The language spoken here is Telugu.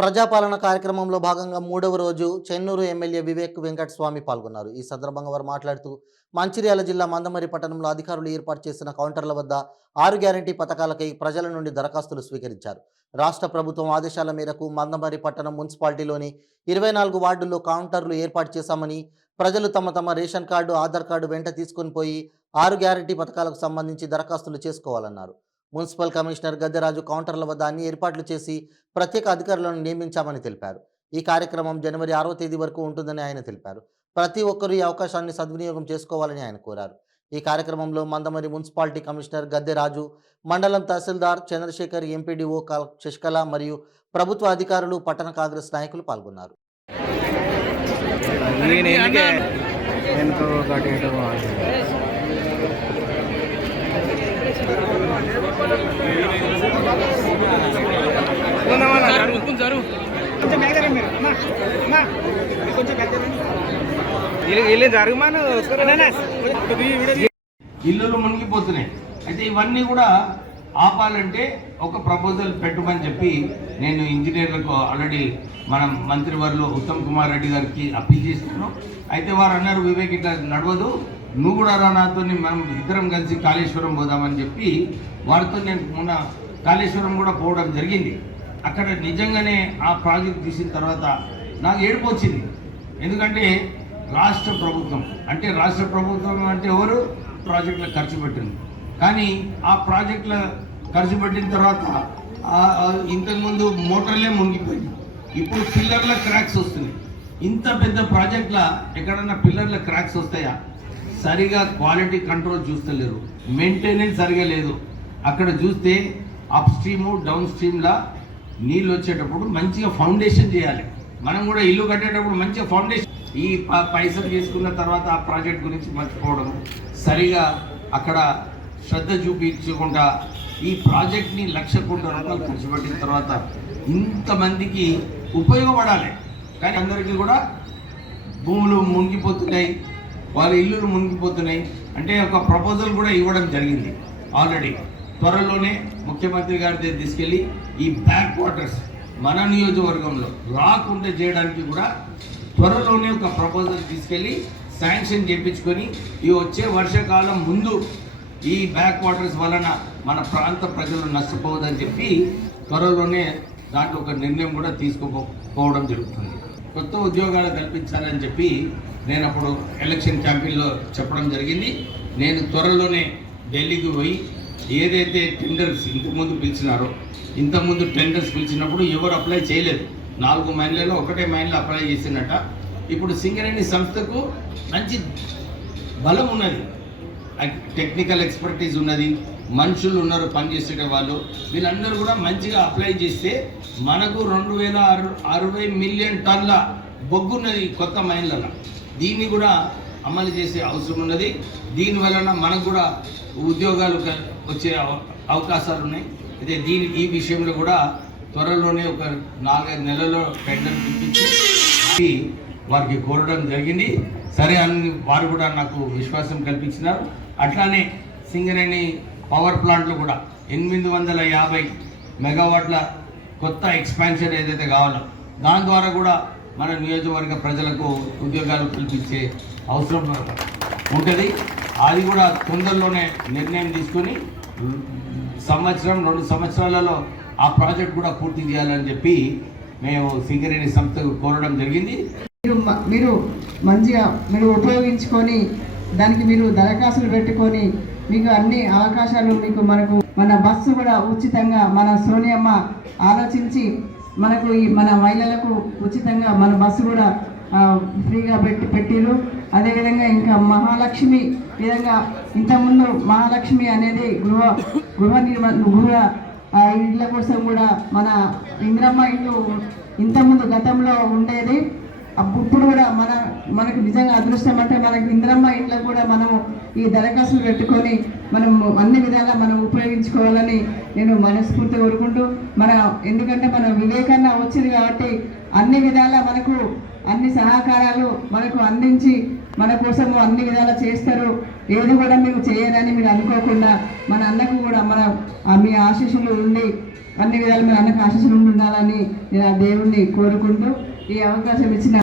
ప్రజాపాలన కార్యక్రమంలో భాగంగా మూడవ రోజు చెన్నూరు ఎమ్మెల్యే వివేక్ వెంకటస్వామి పాల్గొన్నారు. ఈ సందర్భంగా వారు మాట్లాడుతూ మంచిర్యాల జిల్లా మందమరి పట్టణంలో అధికారులు ఏర్పాటు చేసిన కౌంటర్ల వద్ద 6 గ్యారంటీ పథకాలకై ప్రజల నుండి దరఖాస్తులు స్వీకరించారు. రాష్ట్ర ప్రభుత్వం ఆదేశాల మేరకు మందమరి పట్టణం మున్సిపాలిటీలోని 24 వార్డుల్లో కౌంటర్లు ఏర్పాటు చేశామని, ప్రజలు తమ తమ రేషన్ కార్డు, ఆధార్ కార్డు వెంట తీసుకొని పోయి 6 గ్యారంటీ పథకాలకు సంబంధించి దరఖాస్తులు చేసుకోవాలన్నారు. మున్సిపల్ కమిషనర్ గద్దెరాజు కౌంటర్ల వద్ద అన్ని ఏర్పాట్లు చేసి ప్రత్యేక అధికారులను నియమించామని తెలిపారు. ఈ కార్యక్రమం జనవరి 6వ తేదీ వరకు ఉంటుందని ఆయన తెలిపారు. ప్రతి ఒక్కరూ ఈ అవకాశాన్ని సద్వినియోగం చేసుకోవాలని ఆయన కోరారు. ఈ కార్యక్రమంలో మందమరి మున్సిపాలిటీ కమిషనర్ గద్దెరాజు, మండలం తహసీల్దార్ చంద్రశేఖర్, ఎంపీడీఓ శశికళ మరియు ప్రభుత్వ అధికారులు, పట్టణ కాంగ్రెస్ నాయకులు పాల్గొన్నారు. ఇల్లులు మునిగిపోతున్నాయి. అయితే ఇవన్నీ కూడా ఆపాలంటే ఒక ప్రపోజల్ పెట్టమని చెప్పి నేను ఇంజనీర్లకు ఆల్రెడీ మనం మంత్రివర్యులు ఉత్తమ్ కుమార్ రెడ్డి గారికి అప్పీల్ చేస్తున్నాం. అయితే వారు అన్నారు, వివేక్ ఇట్లా నడవదు, నువ్వు కూడా రా నాతో, మనం ఇద్దరం కలిసి కాళేశ్వరం పోదామని చెప్పి వారితో నేను మొన్న కాళేశ్వరం కూడా పోవడం జరిగింది. అక్కడ నిజంగానే ఆ ప్రాజెక్ట్ తీసిన తర్వాత నాకు ఏడుపు వచ్చింది. ఎందుకంటే రాష్ట్ర ప్రభుత్వం అంటే ఎవరు ప్రాజెక్టులో ఖర్చు పెట్టింది, కానీ ఆ ప్రాజెక్టుల ఖర్చు పెట్టిన తర్వాత ఇంతకుముందు మోటార్లే మునిగిపోయింది. ఇప్పుడు పిల్లర్ల క్రాక్స్ వస్తున్నాయి. ఇంత పెద్ద ప్రాజెక్టుల ఎక్కడన్నా పిల్లర్ల క్రాక్స్ వస్తాయా? సరిగా క్వాలిటీ కంట్రోల్ చూస్తలేరు, మెయింటెనెన్స్ సరిగా లేదు. అక్కడ చూస్తే అప్ స్ట్రీము డౌన్ స్ట్రీమ్లా నీళ్ళు వచ్చేటప్పుడు మంచిగా ఫౌండేషన్ చేయాలి. మనం కూడా ఇల్లు కట్టేటప్పుడు మంచిగా ఫౌండేషన్, ఈ పైసలు చేసుకున్న తర్వాత ఆ ప్రాజెక్ట్ గురించి మర్చిపోవడం, సరిగా అక్కడ శ్రద్ధ చూపించకుండా ఈ ప్రాజెక్ట్ని 1,00,000 కోట్ల రూపాయలు ఖర్చు పెట్టిన తర్వాత ఇంతమందికి ఉపయోగపడాలి, కానీ అందరికీ కూడా భూములు మునిగిపోతున్నాయి, వాళ్ళ ఇల్లులు మునిగిపోతున్నాయి. అంటే ఒక ప్రపోజల్ కూడా ఇవ్వడం జరిగింది ఆల్రెడీ. త్వరలోనే ముఖ్యమంత్రి గారి దగ్గర తీసుకెళ్ళి ఈ బ్యాక్ వాటర్స్ మన నియోజకవర్గంలో రాకుండా చేయడానికి కూడా త్వరలోనే ఒక ప్రపోజల్ తీసుకెళ్ళి శాంక్షన్ చేయించుకొని ఈ వచ్చే వర్షాకాలం ముందు ఈ బ్యాక్ వాటర్స్ వలన మన ప్రాంత ప్రజలు నష్టపోవద్దని చెప్పి త్వరలోనే దాంట్లో ఒక నిర్ణయం కూడా తీసుకోపోవడం జరుగుతుంది. కొత్త ఉద్యోగాలు కల్పించాలని చెప్పి నేను అప్పుడు ఎలక్షన్ క్యాంపెయిన్లో చెప్పడం జరిగింది. నేను త్వరలోనే ఢిల్లీకి పోయి ఏదైతే టెండర్స్ ఇంతకుముందు టెండర్స్ పిలిచినప్పుడు ఎవరు అప్లై చేయలేదు. 4 మైన్లలో ఒకటే మైన్లో అప్లై చేసినట్ట. ఇప్పుడు సింగరేణి సంస్థకు మంచి బలం ఉన్నది, టెక్నికల్ ఎక్స్పర్టీస్ ఉన్నది, మనుషులు ఉన్నారు పనిచేసే వాళ్ళు. వీళ్ళందరూ కూడా మంచిగా అప్లై చేస్తే మనకు 2,060 మిలియన్ టన్ల బొగ్గు ఉన్నది కొత్త మైన్లలో. దీన్ని కూడా అమలు చేసే అవసరం ఉన్నది. దీనివలన మనకు కూడా ఉద్యోగాలు వచ్చే అవకాశాలు ఉన్నాయి. అయితే ఈ విషయంలో కూడా త్వరలోనే ఒక 4-5 నెలల్లో టెండర్ పిలిపించి వారికి కోరడం జరిగింది. సరే అని వారు కూడా నాకు విశ్వాసం కల్పించినారు. అట్లానే సింగరేణి పవర్ ప్లాంట్లు కూడా 850 మెగావాట్ల కొత్త ఎక్స్పాన్షన్ ఏదైతే కావాలో దాని ద్వారా కూడా మన నియోజకవర్గ ప్రజలకు ఉద్యోగాలు కల్పించే అవసరం ఉంటుంది. అది కూడా తొందరలోనే నిర్ణయం తీసుకొని 1-2 సంవత్సరాలలో ఆ ప్రాజెక్ట్ కూడా పూర్తి చేయాలని చెప్పి మేము సింగరేణి సంస్థకు కోరడం జరిగింది. మీరు మంచిగా ఉపయోగించుకొని దానికి మీరు దరఖాస్తులు పెట్టుకొని మీకు అన్ని అవకాశాలు మనకు మన బస్సు కూడా ఉచితంగా మన సోనియమ్మ ఆలోచించి మనకు మన మహిళలకు ఉచితంగా మన బస్సు కూడా ఫ్రీగా పెట్టిరు. అదేవిధంగా ఇంకా మహాలక్ష్మి విధంగా ఇంతకుముందు మహాలక్ష్మి అనేది గృహ ఇళ్ళ కోసం కూడా మన ఇంద్రమ్మ ఇల్లు ఇంతకుముందు గతంలో ఉండేది. ఇప్పుడు కూడా మనకు నిజంగా అదృష్టం అంటే మనకి ఇంద్రమ్మ ఇంట్లో కూడా మనం ఈ దరఖాస్తులు పెట్టుకొని మనం అన్ని విధాలా మనం ఉపయోగించుకోవాలని నేను మనస్ఫూర్తిగా కోరుకుంటూ ఎందుకంటే మన వివేకన్న వచ్చింది కాబట్టి అన్ని విధాలా మనకు అన్ని సహకారాలు మనకు అందించి మన కోసము అన్ని విధాలా చేస్తారు. ఏది కూడా మేము చేయరని మీరు అనుకోకుండా మన అన్నకు కూడా మీ ఆశీస్సులు ఉండి అన్ని విధాలు మీ అన్నకు ఆశీస్సులు ఉండాలని నేను ఆ దేవుణ్ణి కోరుకుంటూ ఈ అవకాశం ఇచ్చిన